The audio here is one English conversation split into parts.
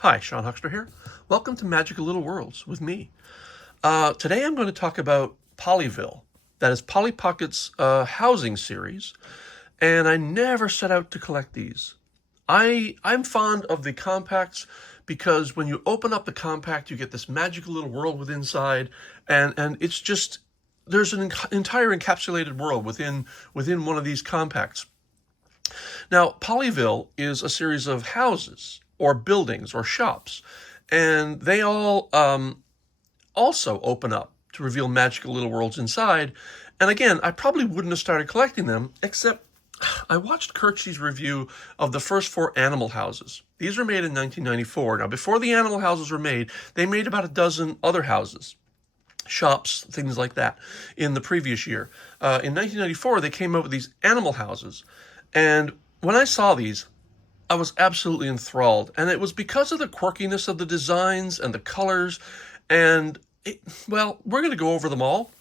Hi, Sean Huxter here. Welcome to Magical Little Worlds with me. Today I'm going to talk about Polyville. That is Polly Pocket's housing series, and I never set out to collect these. I'm fond of the compacts because when you open up the compact, you get this magical little world within inside, and it's just there's an entire encapsulated world within one of these compacts. Now, Polyville is a series of houses or buildings or shops, and they all also open up to reveal magical little worlds inside. And again, I probably wouldn't have started collecting them, except I watched Kirky's review of the first 4 animal houses. These were made in 1994. Now, before the animal houses were made, they made about a dozen other houses, shops, things like that, in the previous year. In 1994, they came up with these animal houses. And when I saw these, I was absolutely enthralled. And it was because of the quirkiness of the designs and the colors. And, well, we're going to go over them all.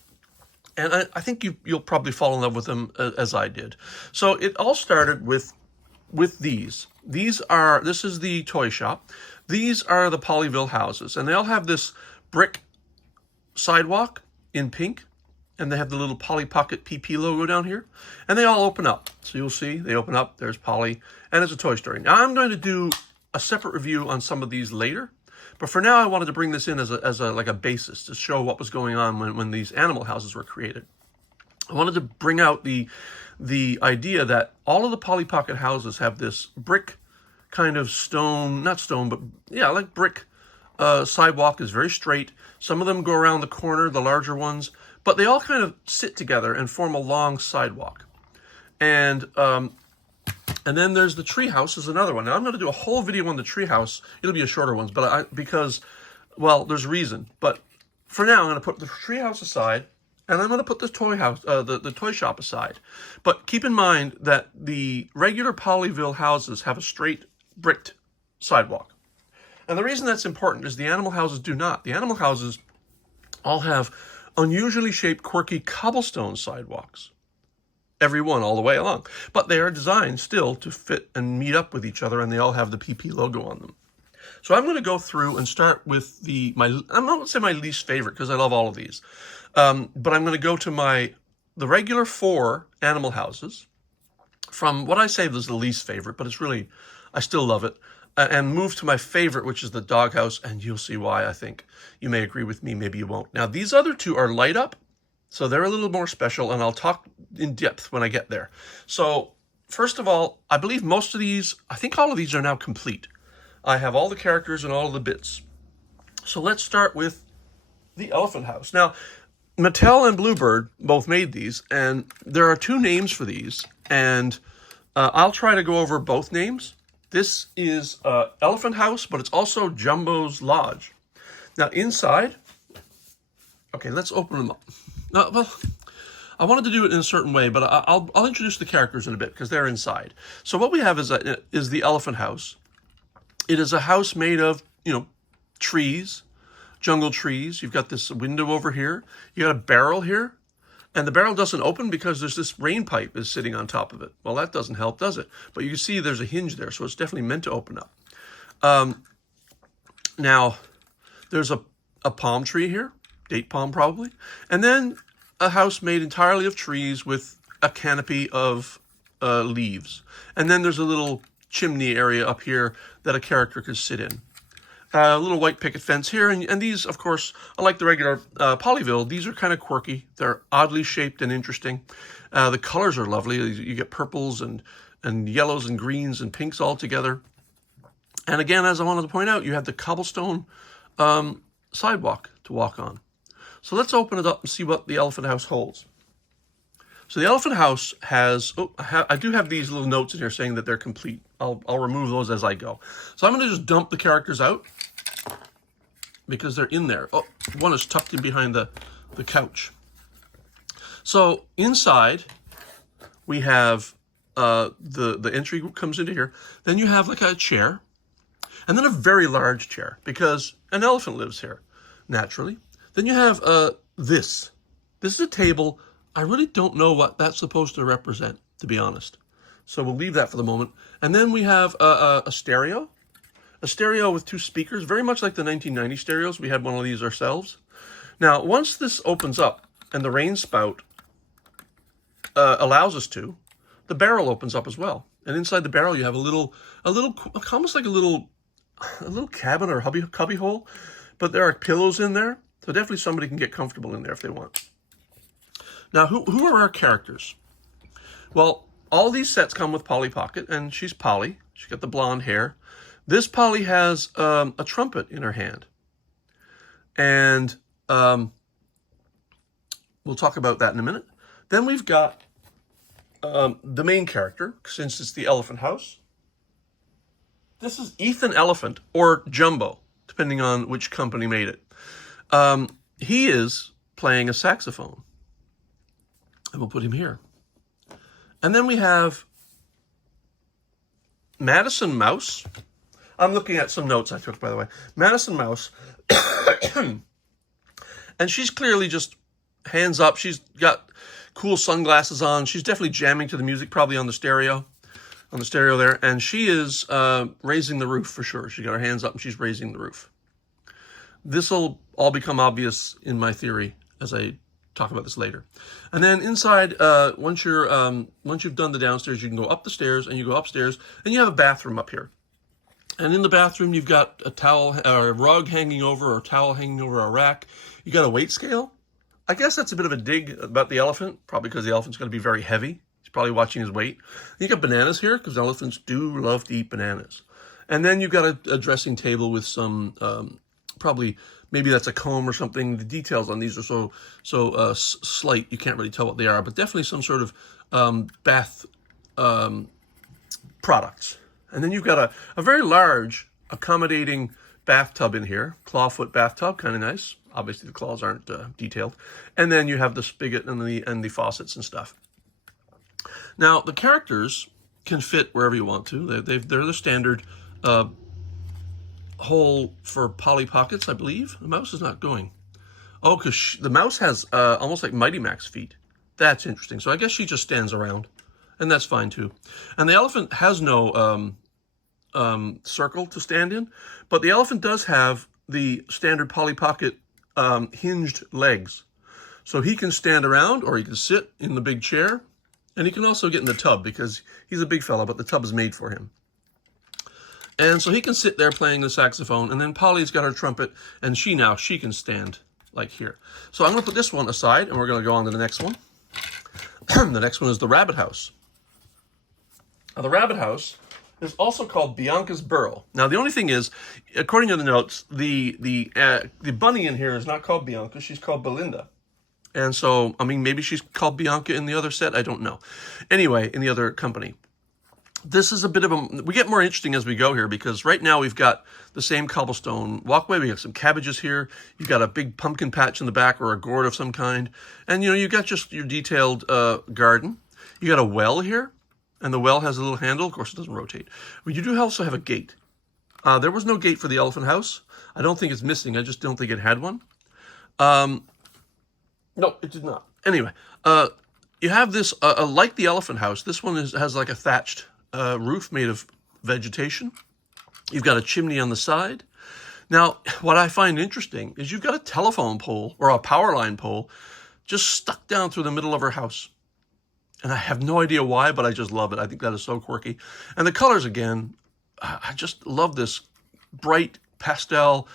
And I think you'll probably fall in love with them as I did. So it all started with these. This is the toy shop. These are the Polyville houses. And they all have this brick sidewalk in pink. And they have the little Polly Pocket PP logo down here. And they all open up. So you'll see, they open up, there's Polly, and it's a Toy Story. Now, I'm going to do a separate review on some of these later. But for now, I wanted to bring this in as a basis to show what was going on when these animal houses were created. I wanted to bring out the idea that all of the Polly Pocket houses have this brick kind of stone, not stone, but yeah, like brick sidewalk is very straight. Some of them go around the corner, the larger ones, but they all kind of sit together and form a long sidewalk. And then there's the treehouse is another one. Now I'm going to do a whole video on the treehouse. It'll be a shorter one, but because there's a reason. But for now, I'm going to put the treehouse aside, and I'm going to put the toy house, the toy shop aside. But keep in mind that the regular Polyville houses have a straight bricked sidewalk. And the reason that's important is the animal houses do not. The animal houses all have unusually shaped, quirky cobblestone sidewalks. Every one all the way along. But they are designed still to fit and meet up with each other, and they all have the PP logo on them. So I'm going to go through and start with I'm not going to say my least favorite, because I love all of these. But I'm going to go to the regular 4 animal houses, from what I say is the least favorite, but it's really, I still love it, and move to my favorite, which is the doghouse, and you'll see why. I think you may agree with me, maybe you won't. Now, these other 2 are light up, so they're a little more special, and I'll talk in depth when I get there. So, first of all, I believe most of these, I think all of these are now complete. I have all the characters and all of the bits. So let's start with the Elephant House. Now, Mattel and Bluebird both made these, and there are 2 names for these, and I'll try to go over both names. This is Elephant House, but it's also Jumbo's Lodge. Now, inside, okay, let's open them up. Well, I wanted to do it in a certain way, but I'll introduce the characters in a bit because they're inside. So what we have is the Elephant House. It is a house made of, trees, jungle trees. You've got this window over here. You got a barrel here, and the barrel doesn't open because there's this rain pipe is sitting on top of it. Well, that doesn't help, does it? But you can see there's a hinge there, so it's definitely meant to open up. Now, there's a palm tree here. Date palm probably, and then a house made entirely of trees with a canopy of leaves. And then there's a little chimney area up here that a character could sit in. A little white picket fence here, and these, of course, unlike the regular Polyville, these are kind of quirky. They're oddly shaped and interesting. The colors are lovely. You get purples and yellows and greens and pinks all together. And again, as I wanted to point out, you have the cobblestone sidewalk to walk on. So let's open it up and see what the Elephant House holds. So the Elephant House has, I do have these little notes in here saying that they're complete. I'll remove those as I go. So I'm going to just dump the characters out because they're in there. Oh, one is tucked in behind the couch. So inside we have the entry comes into here. Then you have like a chair, and then a very large chair because an elephant lives here, naturally. Then you have this. This is a table. I really don't know what that's supposed to represent, to be honest. So we'll leave that for the moment. And then we have a stereo. a stereo with 2 speakers, very much like the 1990 stereos. We had one of these ourselves. Now, once this opens up and the rain spout allows us to, the barrel opens up as well. And inside the barrel, you have a little, almost like a little cabin or cubby hole, but there are pillows in there. So definitely somebody can get comfortable in there if they want. Now, who are our characters? Well, all these sets come with Polly Pocket, and she's Polly. She's got the blonde hair. This Polly has a trumpet in her hand. And we'll talk about that in a minute. Then we've got the main character, since it's the Elephant House. This is Ethan Elephant, or Jumbo, depending on which company made it. He is playing a saxophone. And we'll put him here. And then we have Madison Mouse. I'm looking at some notes I took, by the way. Madison Mouse. And she's clearly just hands up. She's got cool sunglasses on. She's definitely jamming to the music, probably on the stereo there. And she is raising the roof for sure. She got her hands up and she's raising the roof. This will all become obvious in my theory as I talk about this later. And then inside, once you've done the downstairs, you can go up the stairs and you go upstairs, and you have a bathroom up here. And in the bathroom, you've got a towel or a rug hanging over, or a towel hanging over a rack. You got a weight scale. I guess that's a bit of a dig about the elephant, probably because the elephant's going to be very heavy. He's probably watching his weight. You got bananas here, because elephants do love to eat bananas. And then you've got a dressing table with some, probably, maybe that's a comb or something. The details on these are so slight, you can't really tell what they are, but definitely some sort of bath products. And then you've got a very large, accommodating bathtub in here, clawfoot bathtub, kind of nice. Obviously, the claws aren't detailed. And then you have the spigot and the faucets and stuff. Now, the characters can fit wherever you want to. They're the standard hole for Polly Pockets, I believe. The mouse is not going. Oh, because the mouse has almost like Mighty Max feet. That's interesting. So I guess she just stands around, and that's fine too. And the elephant has no circle to stand in, but the elephant does have the standard Polly Pocket hinged legs. So he can stand around, or he can sit in the big chair, and he can also get in the tub because he's a big fella, but the tub is made for him. And so he can sit there playing the saxophone, and then Polly's got her trumpet, and she can stand like here. So I'm going to put this one aside, and we're going to go on to the next one. The next one is the Rabbit House. Now, the Rabbit House is also called Bianca's Burrow. Now, the only thing is, according to the notes, the bunny in here is not called Bianca. She's called Belinda. And so, I mean, maybe she's called Bianca in the other set. I don't know. Anyway, in the other company. This is a bit of we get more interesting as we go here, because right now we've got the same cobblestone walkway. We have some cabbages here. You've got a big pumpkin patch in the back, or a gourd of some kind. And, you know, you've got just your detailed garden. You got a well here, and the well has a little handle. Of course, it doesn't rotate. But you do also have a gate. There was no gate for the Elephant House. I don't think it's missing. I just don't think it had one. No, it did not. Anyway, you have this, like the Elephant House, this one has like a thatched roof made of vegetation. You've got a chimney on the side. Now, what I find interesting is you've got a telephone pole, or a power line pole, just stuck down through the middle of her house. And I have no idea why, but I just love it. I think that is so quirky. And the colors, again, I just love this bright pastel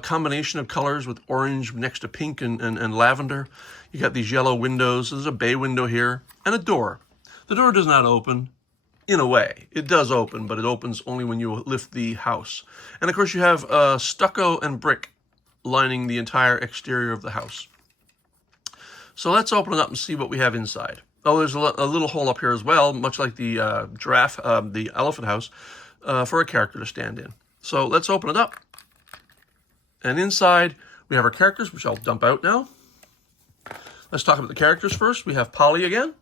combination of colors with orange next to pink and lavender. You got these yellow windows. There's a bay window here and a door. The door does not open. In a way, it does open, but it opens only when you lift the house. And of course, you have stucco and brick lining the entire exterior of the house. So let's open it up and see what we have inside. Oh, there's a little hole up here as well, much like the the Elephant House, for a character to stand in. So let's open it up. And inside, we have our characters, which I'll dump out now. Let's talk about the characters first. We have Polly again.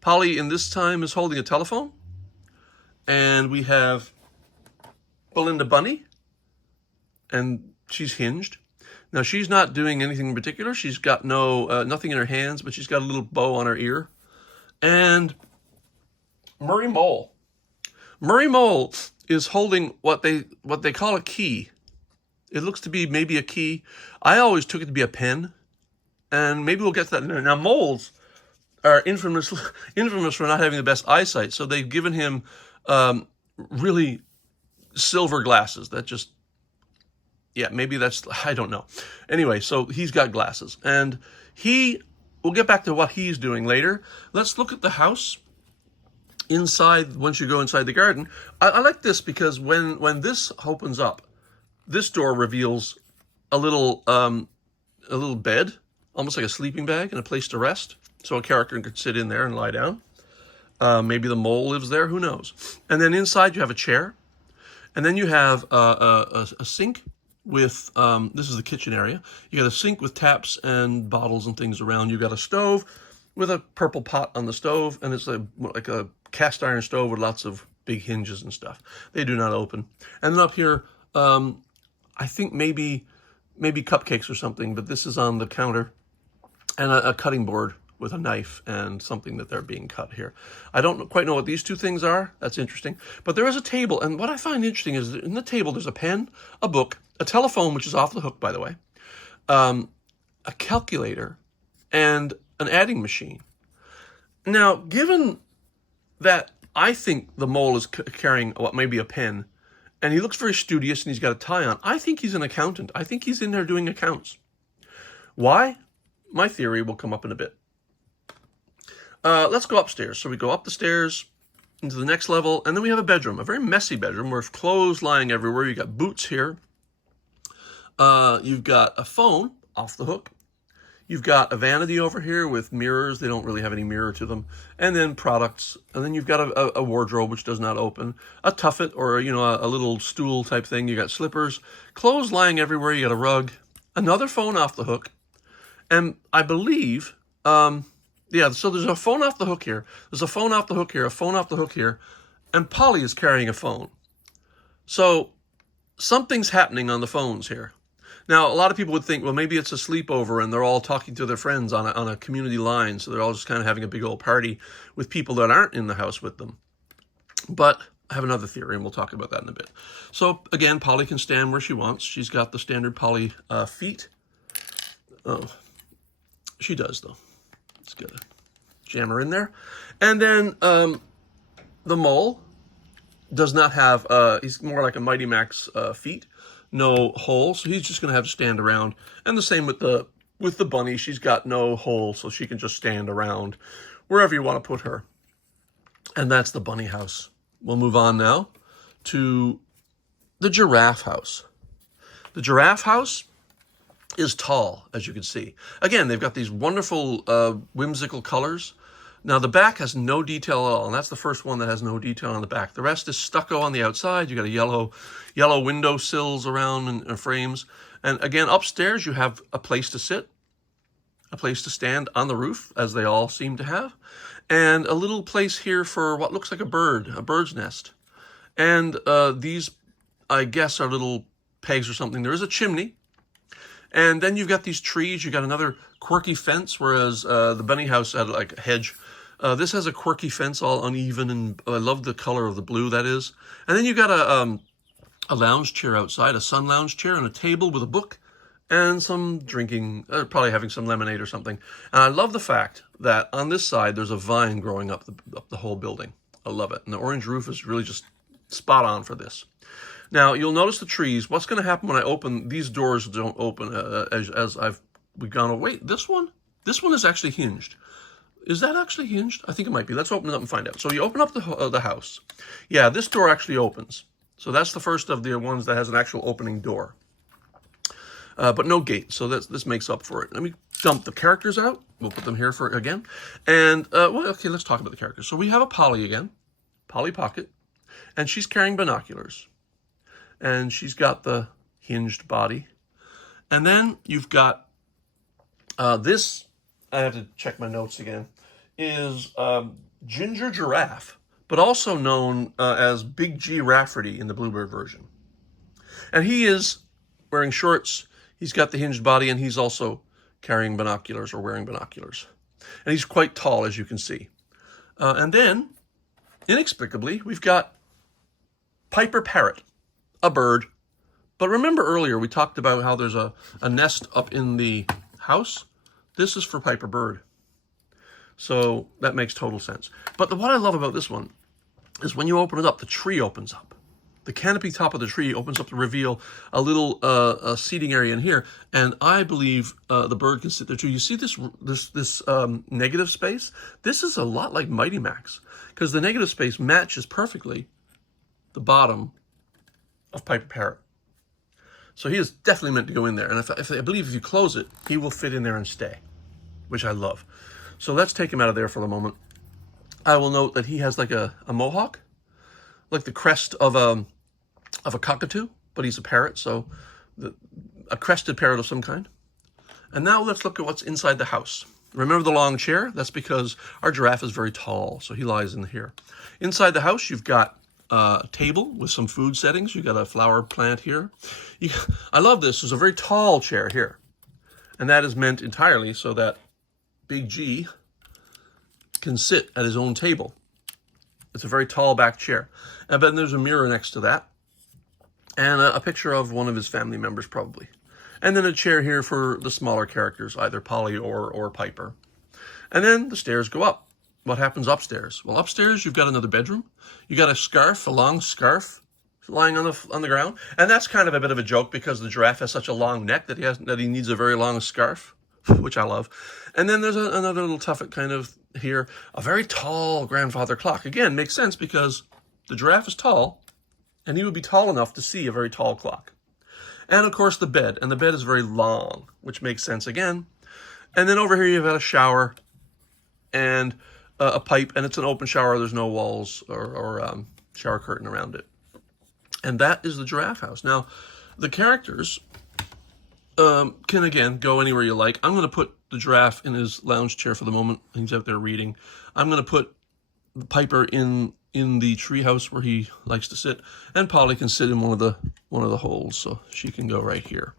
Polly, in this time, is holding a telephone. And we have Belinda Bunny, and she's hinged. Now, she's not doing anything in particular. She's got nothing in her hands, but she's got a little bow on her ear. And Murray Mole. Murray Mole is holding what they call a key. It looks to be maybe a key. I always took it to be a pen, and maybe we'll get to that. Now, moles are infamous for not having the best eyesight, so they've given him really silver glasses. That just, yeah, maybe that's, I don't know. Anyway, so he's got glasses, and we'll get back to what he's doing later. Let's look at the house inside. Once you go inside the garden, I like this because when this opens up, this door reveals a little bed, almost like a sleeping bag, and a place to rest. So a character could sit in there and lie down. Maybe the mole lives there, who knows? And then inside you have a chair. And then you have a sink with, this is the kitchen area. You got a sink with taps and bottles and things around. You've got a stove with a purple pot on the stove. And it's like a cast iron stove with lots of big hinges and stuff. They do not open. And then up here, I think maybe cupcakes or something, but this is on the counter. And a cutting board with a knife and something that they're being cut here. I don't quite know what these two things are. That's interesting. But there is a table, and what I find interesting is that in the table there's a pen, a book, a telephone, which is off the hook, by the way, a calculator, and an adding machine. Now, given that I think the mole is carrying what may be a pen, and he looks very studious and he's got a tie on, I think he's an accountant. I think he's in there doing accounts. Why? My theory will come up in a bit. Let's go upstairs. So we go up the stairs into the next level, and then we have a bedroom, a very messy bedroom with clothes lying everywhere. You got boots here. You've got a phone off the hook. You've got a vanity over here with mirrors. They don't really have any mirror to them. And then products. And then you've got a wardrobe, which does not open. A tuffet, or, a little stool type thing. You got slippers. Clothes lying everywhere. You got a rug. Another phone off the hook. And I believe, yeah, so there's a phone off the hook here. There's a phone off the hook here, a phone off the hook here. And Polly is carrying a phone. So something's happening on the phones here. Now, a lot of people would think, well, maybe it's a sleepover and they're all talking to their friends on a community line. So they're all just kind of having a big old party with people that aren't in the house with them. But I have another theory, and we'll talk about that in a bit. So again, Polly can stand where she wants. She's got the standard Polly feet. Oh, she does, though. Let's get a jammer in there. And then the mole does not have, he's more like a Mighty Max feet. No hole, so he's just going to have to stand around. And the same with the bunny. She's got no hole, so she can just stand around wherever you want to put her. And that's the bunny house. We'll move on now to the giraffe house. The giraffe house is tall, as you can see. Again, they've got these wonderful whimsical colors. Now, the back has no detail at all, and that's the first one that has no detail on the back. The rest is stucco on the outside. You got a yellow window sills around and frames. And again, upstairs, you have a place to sit, a place to stand on the roof, as they all seem to have, and a little place here for what looks like a bird's nest. And these, I guess, are little pegs or something. There is a chimney. And then you've got these trees. You got another quirky fence, whereas the bunny house had like a hedge. This has a quirky fence, all uneven, and I love the color of the blue that is. And then you've got a lounge chair outside, a sun lounge chair, and a table with a book and some drinking, probably having some lemonade or something. And I love the fact that on this side there's a vine growing up the whole building. I love it. And the orange roof is really just spot on for this. Now, you'll notice the trees. What's going to happen when I open, these doors don't open as we've gone away. This one is actually hinged. Is that actually hinged? I think it might be. Let's open it up and find out. So you open up the house. Yeah, this door actually opens. So that's the first of the ones that has an actual opening door. But no gate, so this makes up for it. Let me dump the characters out. We'll put them here again. And, well, okay, let's talk about the characters. So we have a Polly again, Polly Pocket, and she's carrying binoculars. And she's got the hinged body. And then you've got this, I have to check my notes again, is Ginger Giraffe, but also known as Big G Rafferty in the Bluebird version. And he is wearing shorts, he's got the hinged body, and he's also carrying binoculars or wearing binoculars. And he's quite tall, as you can see. And then, inexplicably, we've got Piper parrot, a bird. But remember earlier we talked about how there's a nest up in the house? This is for Piper bird. So that makes total sense. But what I love about this one is when you open it up, the tree opens up. The canopy top of the tree opens up to reveal a little seating area in here, and I believe the bird can sit there too. You see this negative space? This is a lot like Mighty Max, because the negative space matches perfectly the bottom of Piper Parrot. So he is definitely meant to go in there, and I believe if you close it, he will fit in there and stay, which I love. So let's take him out of there for the moment. I will note that he has like a mohawk, like the crest of a cockatoo, but he's a parrot, so a crested parrot of some kind. And now let's look at what's inside the house. Remember the long chair? That's because our giraffe is very tall, so he lies in here. Inside the house, you've got a table with some food settings. You've got a flower plant here. I love this. There's a very tall chair here, and that is meant entirely so that Big G can sit at his own table. It's a very tall back chair. And then there's a mirror next to that, and a picture of one of his family members probably. And then a chair here for the smaller characters, either Polly or Piper. And then the stairs go up. What happens upstairs? Well, upstairs you've got another bedroom. You got a scarf, a long scarf, lying on the ground. And that's kind of a bit of a joke because the giraffe has such a long neck that he needs a very long scarf, which I love. And then there's another little tuffet kind of here, a very tall grandfather clock. Again, makes sense because the giraffe is tall, and he would be tall enough to see a very tall clock. And of course the bed, and the bed is very long, which makes sense again. And then over here you've got a shower and a pipe, and it's an open shower. There's no walls or shower curtain around it. And that is the Giraffe House. Now, the characters can, again, go anywhere you like. I'm going to put the giraffe in his lounge chair for the moment. He's out there reading. I'm going to put Piper in the treehouse where he likes to sit, and Polly can sit in one of the holes, so she can go right here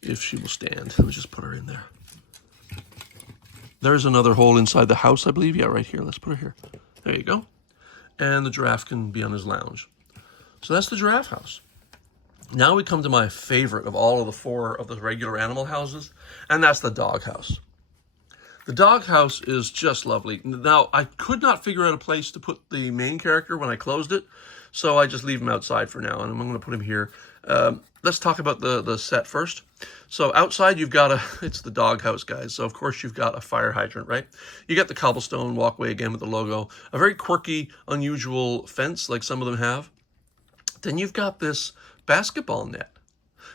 if she will stand. Let me just put her in there. There's another hole inside the house, I believe. Yeah, right here. Let's put her here. There you go. And the giraffe can be on his lounge. So that's the Giraffe House. Now we come to my favorite of all of the four of the regular animal houses, and that's the dog house. The dog house is just lovely. Now, I could not figure out a place to put the main character when I closed it, so I just leave him outside for now, and I'm going to put him here. Let's talk about the set first. So outside you've got it's the dog house, guys. So of course you've got a fire hydrant, right? You got the cobblestone walkway again with the logo, a very quirky, unusual fence like some of them have. Then you've got this basketball net.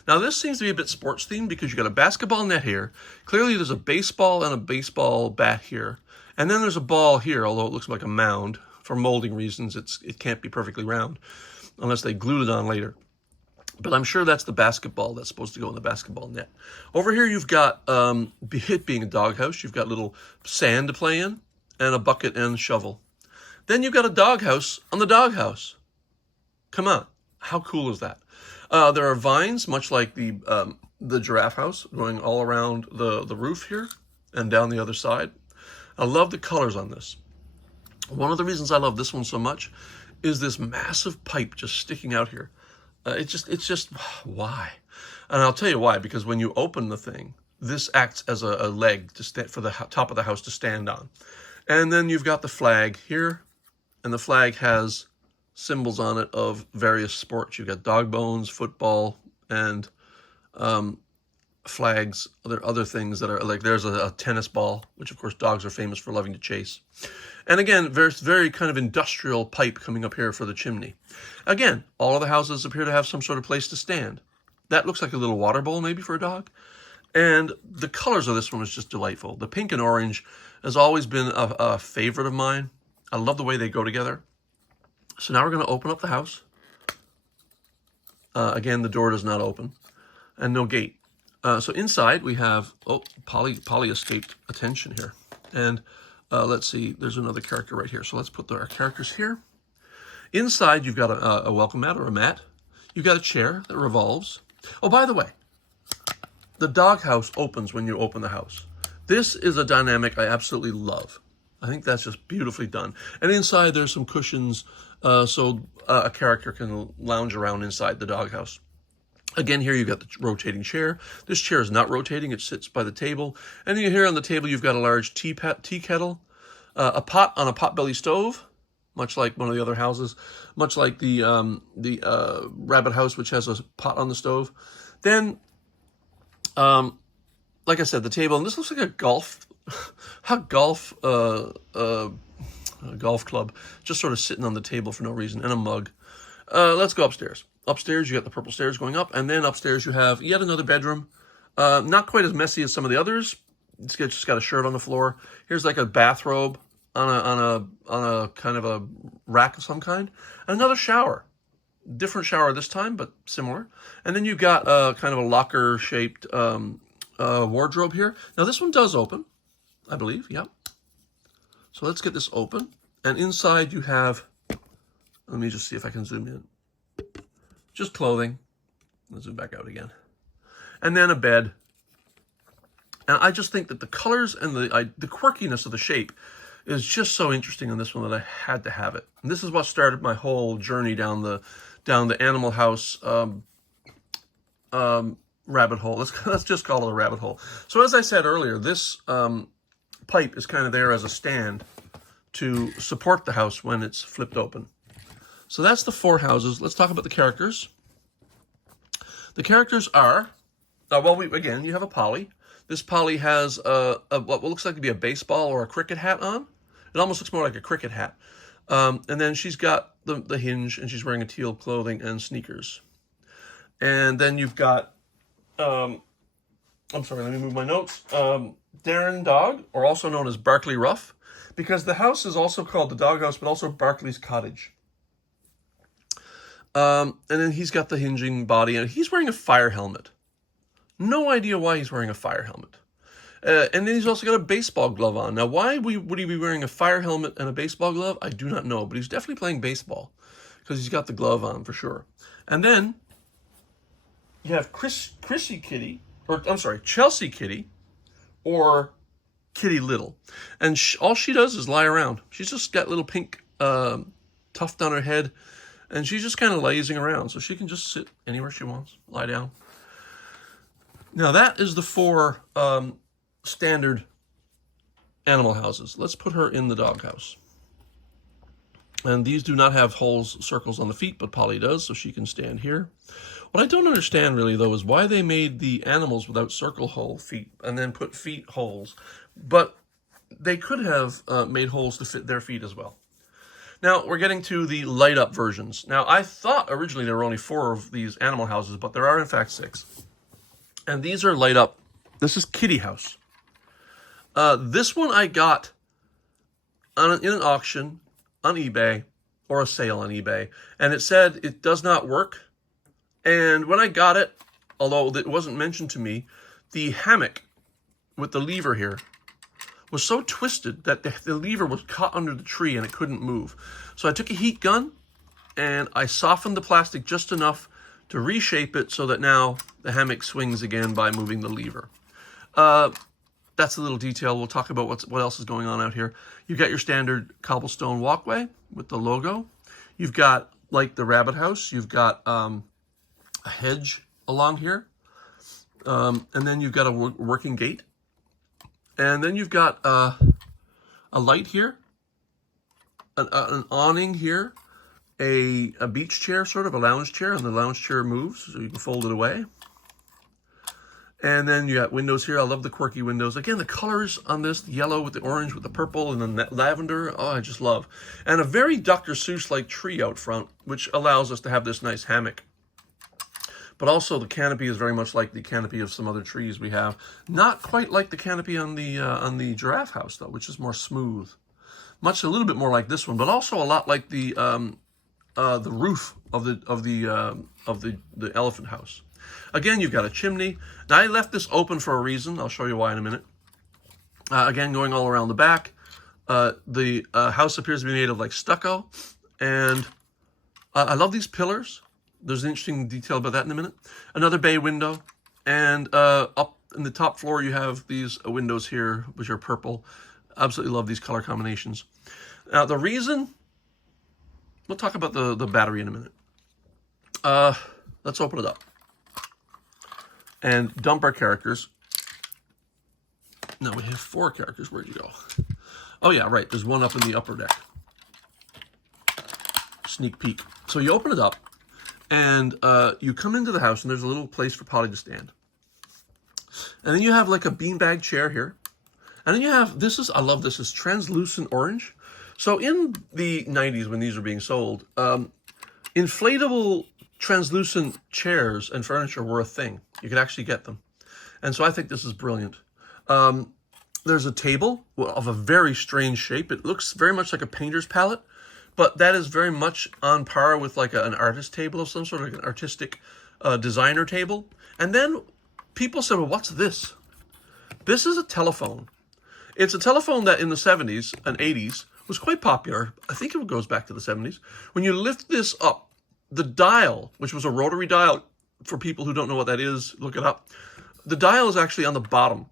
Now this seems to be a bit sports themed because you've got a basketball net here. Clearly there's a baseball and a baseball bat here. And then there's a ball here, although it looks like a mound. For molding reasons, it can't be perfectly round unless they glued it on later. But I'm sure that's the basketball that's supposed to go in the basketball net. Over here you've got, it being a doghouse, you've got little sand to play in, and a bucket and shovel. Then you've got a doghouse on the doghouse. Come on, how cool is that? There are vines, much like the Giraffe House, going all around the roof here and down the other side. I love the colors on this. One of the reasons I love this one so much is this massive pipe just sticking out here. It's just, why? And I'll tell you why, because when you open the thing, this acts as a leg to for the top of the house to stand on. And then you've got the flag here, and the flag has symbols on it of various sports. You've got dog bones, football, and flags, other things that are like, there's a tennis ball, which of course dogs are famous for loving to chase. And again, there's very kind of industrial pipe coming up here for the chimney. Again, all of the houses appear to have some sort of place to stand. That looks like a little water bowl maybe for a dog. And the colors of this one is just delightful. The pink and orange has always been a favorite of mine. I love the way they go together. So now we're going to open up the house. Again, the door does not open, and no gate. So inside we have, Polly escaped attention here. And let's see, there's another character right here. So let's put our characters here. Inside you've got a welcome mat or a mat. You've got a chair that revolves. Oh, by the way, the doghouse opens when you open the house. This is a dynamic I absolutely love. I think that's just beautifully done. And inside there's some cushions so a character can lounge around inside the doghouse. Again, here you've got the rotating chair. This chair is not rotating. It sits by the table. And then here on the table, you've got a large tea kettle, a pot on a potbelly stove, much like one of the other houses, much like the rabbit house, which has a pot on the stove. Then, like I said, the table, and this looks like a golf club, just sort of sitting on the table for no reason, and a mug. Let's go upstairs. Upstairs, you got the purple stairs going up, and then upstairs you have yet another bedroom. Not quite as messy as some of the others. It's just got a shirt on the floor. Here's like a bathrobe on a kind of a rack of some kind. And another shower. Different shower this time, but similar. And then you've got kind of a locker-shaped wardrobe here. Now this one does open, I believe. Yeah. So let's get this open. And inside you have, let me just see if I can zoom in. Just clothing. Let's zoom back out again. And then a bed. And I just think that the colors and the quirkiness of the shape is just so interesting in this one that I had to have it. And this is what started my whole journey down the Animal House rabbit hole. Let's just call it a rabbit hole. So as I said earlier, this pipe is kind of there as a stand to support the house when it's flipped open. So that's the 4 houses. Let's talk about the characters. The characters are, again, you have a Polly. This Polly has what looks like to be a baseball or a cricket hat on. It almost looks more like a cricket hat. And then she's got the hinge, and she's wearing a teal clothing and sneakers. And then you've got, I'm sorry, let me move my notes. Darren Dog, or also known as Barkley Ruff, because the house is also called the Doghouse, but also Barkley's Cottage. And then he's got the hinging body, and he's wearing a fire helmet. No idea why he's wearing a fire helmet. And then he's also got a baseball glove on. Now, why would he be wearing a fire helmet and a baseball glove? I do not know, but he's definitely playing baseball because he's got the glove on for sure. And then you have Chelsea Kitty, or Kitty Little. And all she does is lie around. She's just got little pink tuft on her head, and she's just kind of lazing around. So she can just sit anywhere she wants, lie down. Now that is the 4 standard animal houses. Let's put her in the doghouse. And these do not have circles on the feet, but Polly does, so she can stand here. What I don't understand really, though, is why they made the animals without circle hole feet and then put feet holes. But they could have made holes to fit their feet as well. Now, we're getting to the light-up versions. Now, I thought originally there were only 4 of these animal houses, but there are, in fact, 6. And these are light-up. This is Kitty House. This one I got in an auction on eBay, or a sale on eBay. And it said it does not work. And when I got it, although it wasn't mentioned to me, the hammock with the lever here was so twisted that the lever was caught under the tree and it couldn't move. So I took a heat gun and I softened the plastic just enough to reshape it so that now the hammock swings again by moving the lever. That's a little detail. We'll talk about what else is going on out here. You've got your standard cobblestone walkway with the logo. You've got, like the rabbit house, you've got a hedge along here. And then you've got a working gate. And then you've got a light here, an awning here, a beach chair, sort of a lounge chair, and the lounge chair moves, so you can fold it away. And then you got windows here. I love the quirky windows. Again, the colors on this, the yellow with the orange with the purple and then that lavender, oh, I just love. And a very Dr. Seuss-like tree out front, which allows us to have this nice hammock. But also the canopy is very much like the canopy of some other trees we have. Not quite like the canopy on the Giraffe House, though, which is more smooth. A little bit more like this one, but also a lot like the roof of the Elephant House. Again, you've got a chimney. Now, I left this open for a reason. I'll show you why in a minute. Again, going all around the back. The house appears to be made of like stucco. And I love these pillars. There's an interesting detail about that in a minute. Another bay window. And up in the top floor, you have these windows here, which are purple. Absolutely love these color combinations. Now, the reason We'll talk about the battery in a minute. Let's open it up and dump our characters. Now we have 4 characters. Where'd you go? Oh yeah, right. There's one up in the upper deck. Sneak peek. So you open it up, and you come into the house, and there's a little place for Polly to stand. And then you have like a beanbag chair here. And then you have, I love this, is translucent orange. So in the 90s when these were being sold, inflatable translucent chairs and furniture were a thing. You could actually get them. And so I think this is brilliant. There's a table of a very strange shape. It looks very much like a painter's palette, but that is very much on par with like an artist table of some sort, like an artistic designer table. And then people said, well, what's this? This is a telephone. It's a telephone that in the 70s and 80s was quite popular. I think it goes back to the 70s. When you lift this up, the dial, which was a rotary dial, for people who don't know what that is, look it up. The dial is actually on the bottom.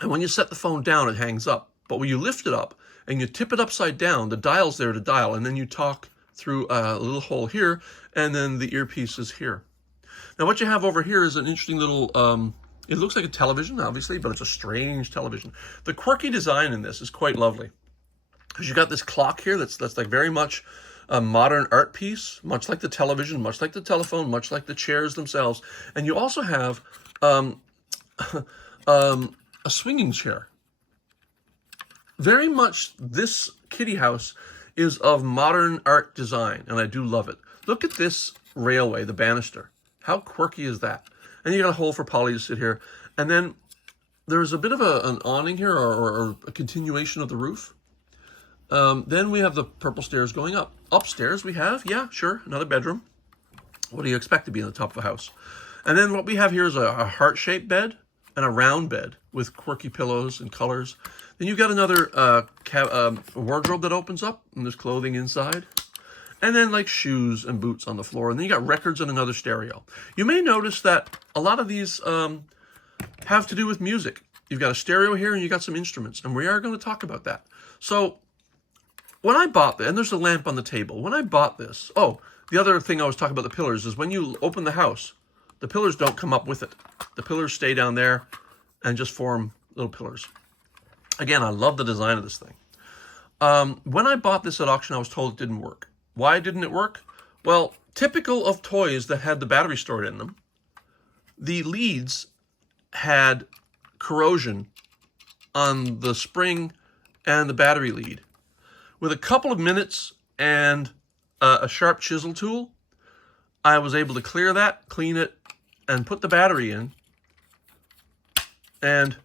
And when you set the phone down, it hangs up. But when you lift it up and you tip it upside down, the dial's there to dial. And then you talk through a little hole here, and then the earpiece is here. Now what you have over here is an interesting little, it looks like a television, obviously, but it's a strange television. The quirky design in this is quite lovely. Because you got this clock here that's like very much a modern art piece, much like the television, much like the telephone, much like the chairs themselves. And you also have a swinging chair. Very much this kitty house is of modern art design, and I do love it. Look at this railway, the banister. How quirky is that? And you got a hole for Polly to sit here. And then there's a bit of an awning here, or a continuation of the roof. Then we have the purple stairs going up. Upstairs we have, yeah, sure, another bedroom. What do you expect to be in the top of a house? And then what we have here is a heart-shaped bed and a round bed with quirky pillows and colors. Then you've got another wardrobe that opens up, and there's clothing inside. And then like shoes and boots on the floor. And then you got records and another stereo. You may notice that a lot of these have to do with music. You've got a stereo here and you got some instruments. And we are going to talk about that. So when I bought this, and there's a lamp on the table. When I bought this, oh, the other thing I was talking about the pillars is when you open the house, the pillars don't come up with it. The pillars stay down there and just form little pillars. Again, I love the design of this thing. When I bought this at auction, I was told it didn't work. Why didn't it work? Well, typical of toys that had the battery stored in them, the leads had corrosion on the spring and the battery lead. With a couple of minutes and a sharp chisel tool, I was able to clear that, clean it, and put the battery in. And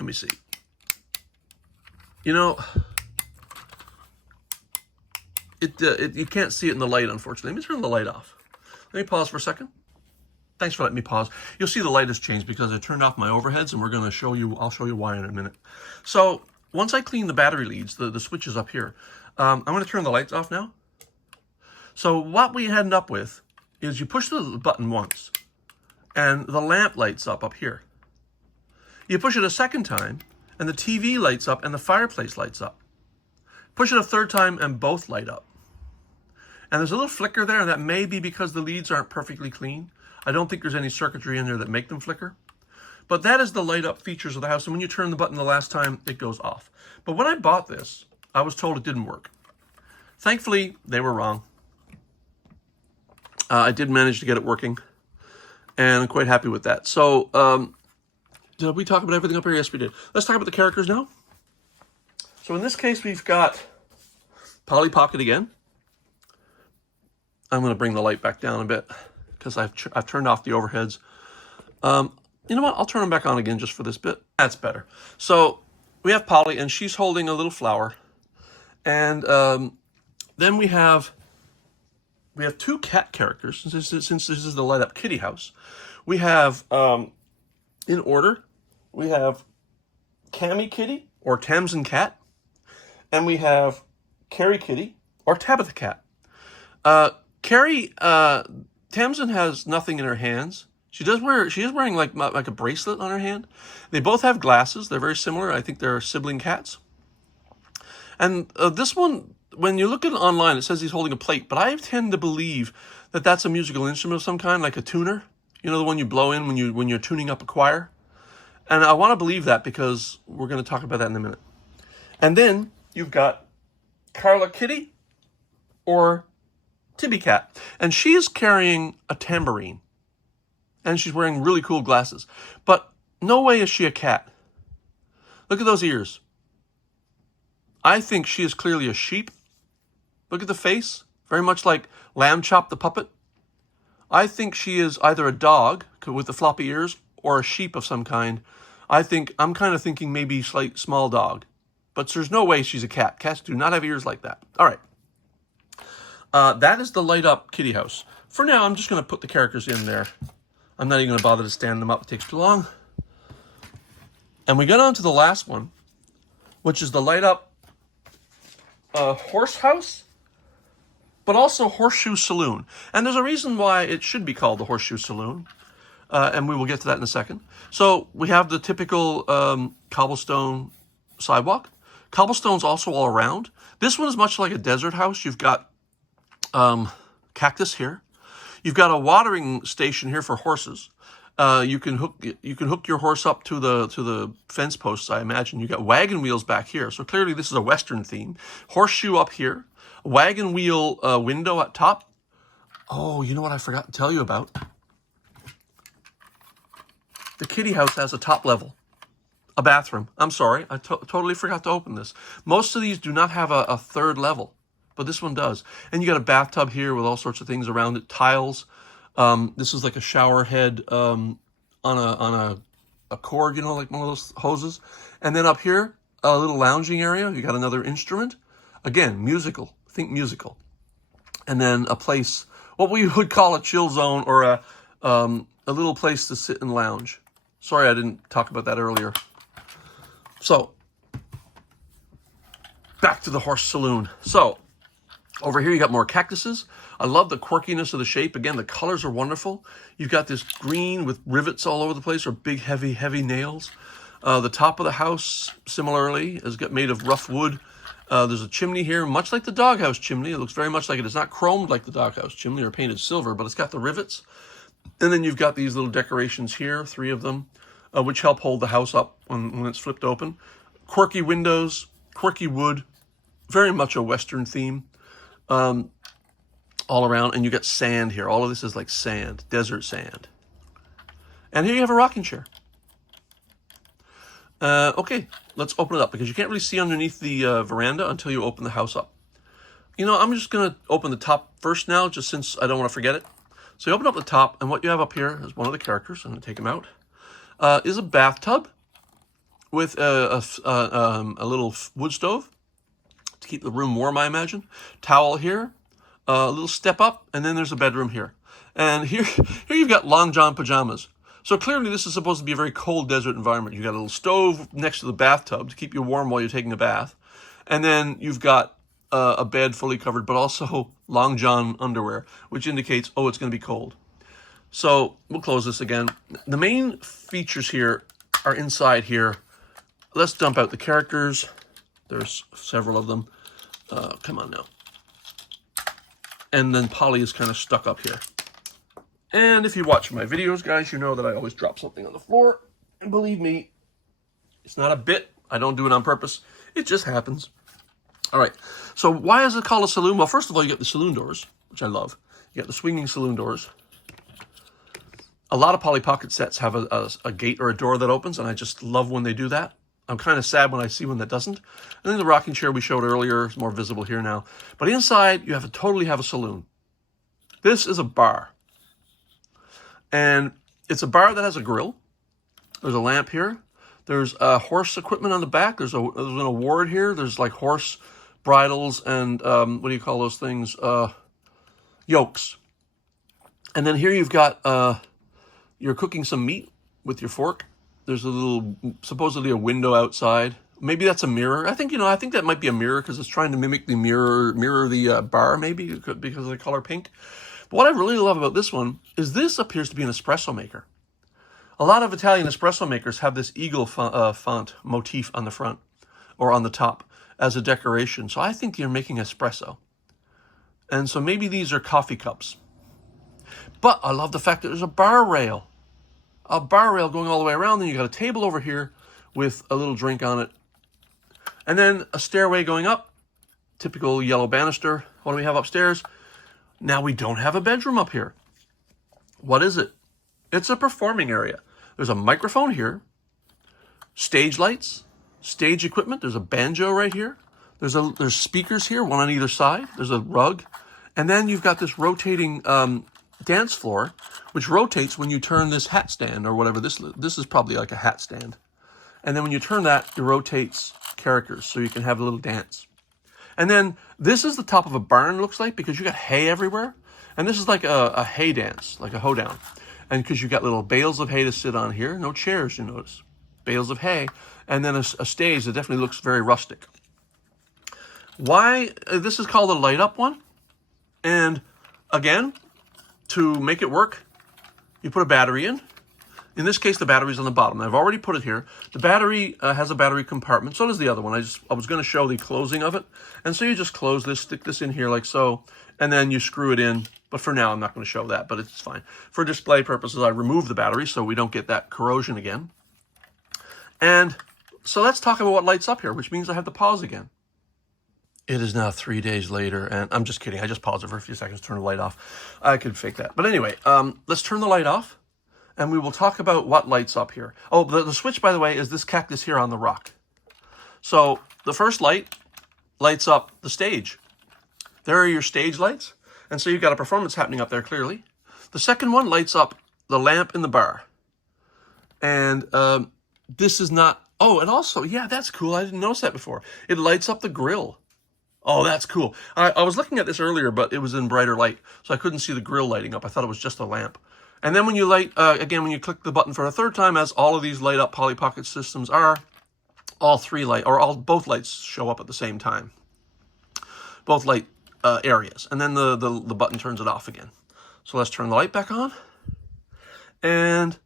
let me see. You know, you can't see it in the light, unfortunately. Let me turn the light off. Let me pause for a second. Thanks for letting me pause. You'll see the light has changed because I turned off my overheads, and I'll show you why in a minute. So once I clean the battery leads, the switches up here, I'm going to turn the lights off now. So what we end up with is you push the button once, and the lamp lights up here. You push it a second time, and the TV lights up, and the fireplace lights up. Push it a third time, and both light up. And there's a little flicker there, and that may be because the leads aren't perfectly clean. I don't think there's any circuitry in there that make them flicker. But that is the light up features of the house, and when you turn the button the last time, it goes off. But when I bought this, I was told it didn't work. Thankfully, they were wrong. I did manage to get it working, and I'm quite happy with that. So, did we talk about everything up here? Yes, we did. Let's talk about the characters now. So in this case, we've got Polly Pocket again. I'm going to bring the light back down a bit because I've turned off the overheads. You know what? I'll turn them back on again just for this bit. That's better. So we have Polly, and she's holding a little flower. And then we have 2 cat characters, since this is the light up kitty house. We have, in order, we have Cammy Kitty, or Tamsin Cat, and we have Carrie Kitty, or Tabitha Cat. Tamsin has nothing in her hands. She is wearing like a bracelet on her hand. They both have glasses. They're very similar. I think they're sibling cats. And this one, when you look at it online, it says he's holding a plate, but I tend to believe that that's a musical instrument of some kind, like a tuner. You know, the one you blow in when you're tuning up a choir. And I want to believe that because we're going to talk about that in a minute. And then you've got Carla Kitty or Tibby Cat. And she's carrying a tambourine. And she's wearing really cool glasses. But no way is she a cat. Look at those ears. I think she is clearly a sheep. Look at the face. Very much like Lamb Chop the puppet. I think she is either a dog with the floppy ears or a sheep of some kind. I'm kind of thinking maybe slight small dog. But there's no way she's a cat. Cats do not have ears like that. All right. That is the light up kitty house. For now, I'm just going to put the characters in there. I'm not even going to bother to stand them up. It takes too long. And we got on to the last one, which is the light up horse house, but also Horseshoe Saloon. And there's a reason why it should be called the Horseshoe Saloon. And we will get to that in a second. So we have the typical cobblestone sidewalk. Cobblestone's also all around. This one is much like a desert house. You've got cactus here. You've got a watering station here for horses. You can hook your horse up to the fence posts, I imagine. You've got wagon wheels back here. So clearly this is a Western theme. Horseshoe up here. Wagon wheel window at top. Oh, you know what I forgot to tell you about? The kitty house has a top level. A bathroom. I'm sorry, I totally forgot to open this. Most of these do not have a third level, but this one does. And you got a bathtub here with all sorts of things around it. Tiles. This is like a shower head on a cord, you know, like one of those hoses. And then up here, a little lounging area. You got another instrument. Again, musical. Think musical. And then a place, what we would call a chill zone or a little place to sit and lounge. Sorry, I didn't talk about that earlier. So, back to the horse saloon. So, over here you got more cactuses. I love the quirkiness of the shape. Again, the colors are wonderful. You've got this green with rivets all over the place, or big, heavy nails. The top of the house, similarly, is made of rough wood. There's a chimney here, much like the doghouse chimney. It looks very much like it. It's not chromed like the doghouse chimney or painted silver, but it's got the rivets. And then you've got these little decorations here, 3 of them, which help hold the house up when it's flipped open. Quirky windows, quirky wood, very much a Western theme all around. And you got sand here. All of this is like sand, desert sand. And here you have a rocking chair. Okay, let's open it up because you can't really see underneath the veranda until you open the house up. You know, I'm just going to open the top first now, just since I don't want to forget it. So you open up the top, and what you have up here is one of the characters. I'm going to take him out. Is a bathtub with a little wood stove to keep the room warm, I imagine. Towel here, a little step up, and then there's a bedroom here. And here you've got long john pajamas. So clearly this is supposed to be a very cold desert environment. You've got a little stove next to the bathtub to keep you warm while you're taking a bath. And then you've got a bed fully covered, but also long john underwear, which indicates, oh, it's going to be cold. So we'll close this again. The main features here are inside here. Let's dump out the characters. There's several of them. Come on now. And then Polly is kind of stuck up here. And if you watch my videos, guys, you know that I always drop something on the floor. And believe me, it's not a bit. I don't do it on purpose. It just happens. All right. So why is it called a saloon? Well, first of all, you get the saloon doors, which I love. You got the swinging saloon doors. A lot of Polly Pocket sets have a gate or a door that opens, and I just love when they do that. I'm kind of sad when I see one that doesn't. And then the rocking chair we showed earlier is more visible here now. But inside, you totally have a saloon. This is a bar. And it's a bar that has a grill. There's a lamp here. There's horse equipment on the back. There's an award here. There's like horse bridles and what do you call those things? Yokes. And then here you've got, you're cooking some meat with your fork. There's a little, supposedly a window outside. Maybe that's a mirror. I think that might be a mirror because it's trying to mimic the mirror the bar maybe because of the color pink. But what I really love about this one is this appears to be an espresso maker. A lot of Italian espresso makers have this eagle font motif on the front or on the top. as a decoration. So I think you're making espresso. And so maybe these are coffee cups. But I love the fact that there's a bar rail. A bar rail going all the way around. Then you got a table over here with a little drink on it. And then a stairway going up. Typical yellow banister. What do we have upstairs? Now we don't have a bedroom up here. What is it? It's a performing area. There's a microphone here. Stage lights. Stage equipment. There's a banjo right here. There's speakers here, one on either side. There's a rug. And then you've got this rotating dance floor, which rotates when you turn this hat stand or whatever. This is probably like a hat stand. And then when you turn that, it rotates characters so you can have a little dance. And then this is the top of a barn, looks like, because you got hay everywhere. And this is like a hay dance, like a hoedown. And because you got little bales of hay to sit on here. No chairs, you notice. Bales of hay. And then a stage that definitely looks very rustic. Why? This is called a light up one. And again, to make it work, you put a battery in. In this case, the battery's on the bottom. I've already put it here. The battery has a battery compartment. So does the other one. I was going to show the closing of it. And so you just close this, stick this in here like so, and then you screw it in. But for now, I'm not going to show that, but it's fine. For display purposes, I remove the battery so we don't get that corrosion again. And so let's talk about what lights up here, which means I have to pause again. It is now 3 days later, and I'm just kidding. I just paused it for a few seconds, turn the light off. I could fake that. But anyway, let's turn the light off, and we will talk about what lights up here. Oh, the switch, by the way, is this cactus here on the rock. So the first light lights up the stage. There are your stage lights, and so you've got a performance happening up there clearly. The second one lights up the lamp in the bar. And this is not... Oh, and also, yeah, that's cool. I didn't notice that before. It lights up the grill. Oh, that's cool. I was looking at this earlier, but it was in brighter light, so I couldn't see the grill lighting up. I thought it was just a lamp. And then when you light, again, when you click the button for a third time, as all of these light up Polly Pocket systems are, both lights show up at the same time. Both light areas. And then the button turns it off again. So let's turn the light back on. And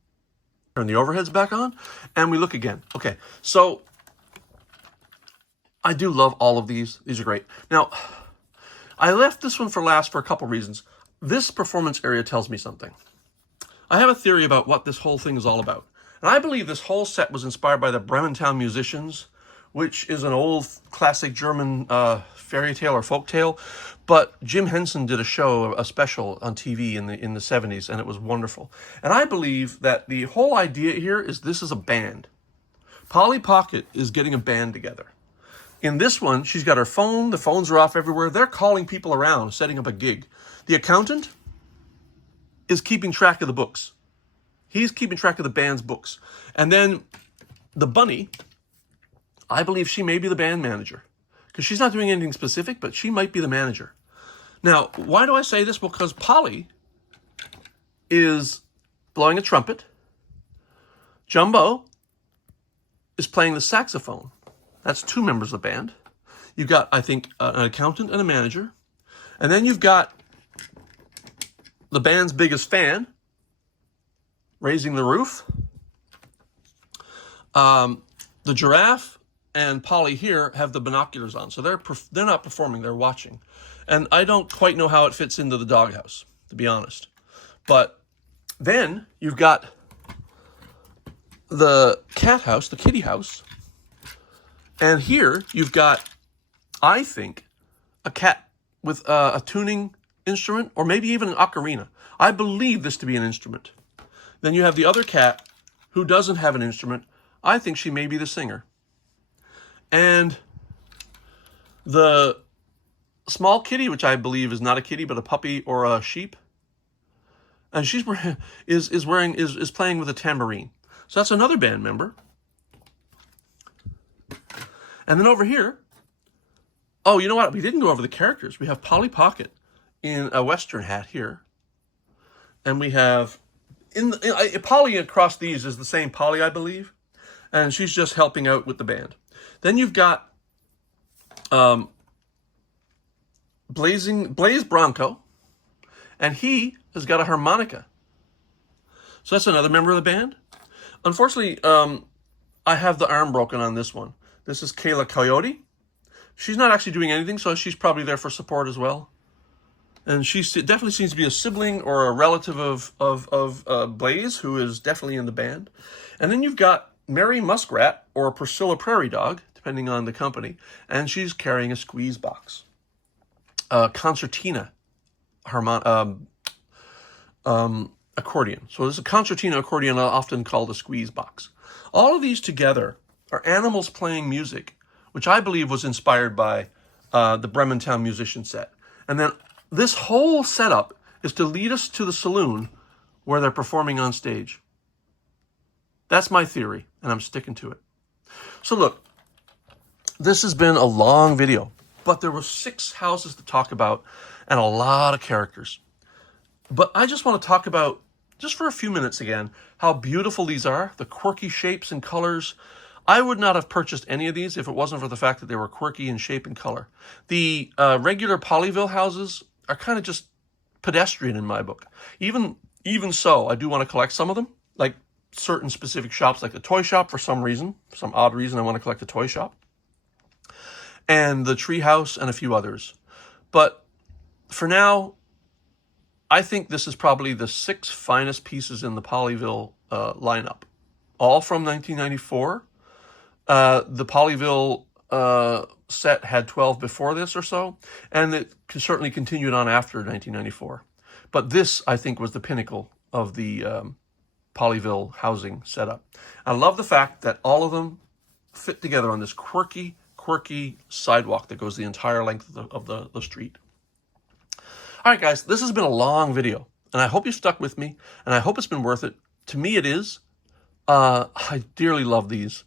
turn the overheads back on. And we look again. Okay, so I do love all of these. These are great. Now, I left this one for last for a couple reasons. This performance area tells me something. I have a theory about what this whole thing is all about. And I believe this whole set was inspired by the Brementown Musicians, which is an old classic German fairy tale or folk tale. But Jim Henson did a special on TV in the 70s, and it was wonderful. And I believe that the whole idea here is this is a band. Polly Pocket is getting a band together. In this one, she's got her phone. The phones are off everywhere. They're calling people around, setting up a gig. The accountant is keeping track of the books. He's keeping track of the band's books. And then the bunny, I believe she may be the band manager. Because she's not doing anything specific, but she might be the manager. Now, why do I say this? Well, because Polly is blowing a trumpet. Jumbo is playing the saxophone. That's two members of the band. You've got, I think, an accountant and a manager. And then you've got the band's biggest fan raising the roof. The giraffe and Polly here have the binoculars on. So they're not performing, they're watching. And I don't quite know how it fits into the doghouse, to be honest. But then you've got the cat house, the kitty house. And here you've got, I think, a cat with a tuning instrument, or maybe even an ocarina. I believe this to be an instrument. Then you have the other cat who doesn't have an instrument. I think she may be the singer. And the small kitty, which I believe is not a kitty, but a puppy or a sheep, and she's is playing with a tambourine. So that's another band member. And then over here, oh, you know what? We didn't go over the characters. We have Polly Pocket in a Western hat here. And we have, Polly across these is the same Polly, I believe. And she's just helping out with the band. Then you've got Blaze Bronco. And he has got a harmonica. So that's another member of the band. Unfortunately, I have the arm broken on this one. This is Kayla Coyote. she's not actually doing anything, so she's probably there for support as well. And she definitely seems to be a sibling or a relative of Blaze, who is definitely in the band. And then you've got Mary Muskrat or Priscilla Prairie Dog, depending on the company, and she's carrying a squeeze box. Concertina accordion. So this is a concertina accordion, often called a squeeze box. All of these together are animals playing music, which I believe was inspired by the Brementown musician set. And then this whole setup is to lead us to the saloon where they're performing on stage. That's my theory, and I'm sticking to it. So look, this has been a long video, but there were 6 houses to talk about and a lot of characters. But I just want to talk about, just for a few minutes again, how beautiful these are, the quirky shapes and colors. I would not have purchased any of these if it wasn't for the fact that they were quirky in shape and color. The regular Polyville houses are kind of just pedestrian in my book. Even so, I do want to collect some of them, like certain specific shops, like the toy shop for some reason, some odd reason I want to collect the toy shop, and the tree house and a few others. But for now, I think this is probably the 6 finest pieces in the Polyville lineup, all from 1994. The Polyville set had 12 before this or so, and it certainly continued on after 1994. But this, I think, was the pinnacle of the Polyville housing setup. I love the fact that all of them fit together on this quirky sidewalk that goes the entire length of the street. All right, guys, this has been a long video, and I hope you stuck with me, and I hope it's been worth it. To me, it is. I dearly love these.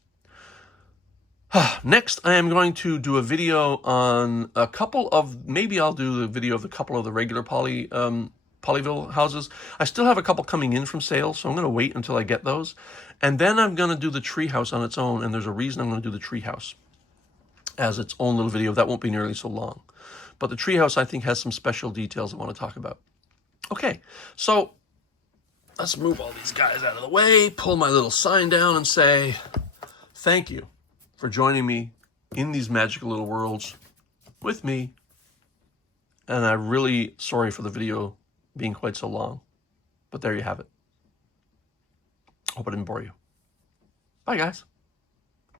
Next, I am going to do a video on a couple of, maybe I'll do the video of a couple of the regular Polyville houses. I still have a couple coming in from sale, so I'm going to wait until I get those. And then I'm going to do the tree house on its own, and there's a reason I'm going to do the tree house as its own little video. That won't be nearly so long. But the tree house, I think, has some special details I want to talk about. Okay, so let's move all these guys out of the way, pull my little sign down and say, thank you for joining me in these magical little worlds with me. And I'm really sorry for the video being quite so long. But there you have it. Hope I didn't bore you. Bye, guys.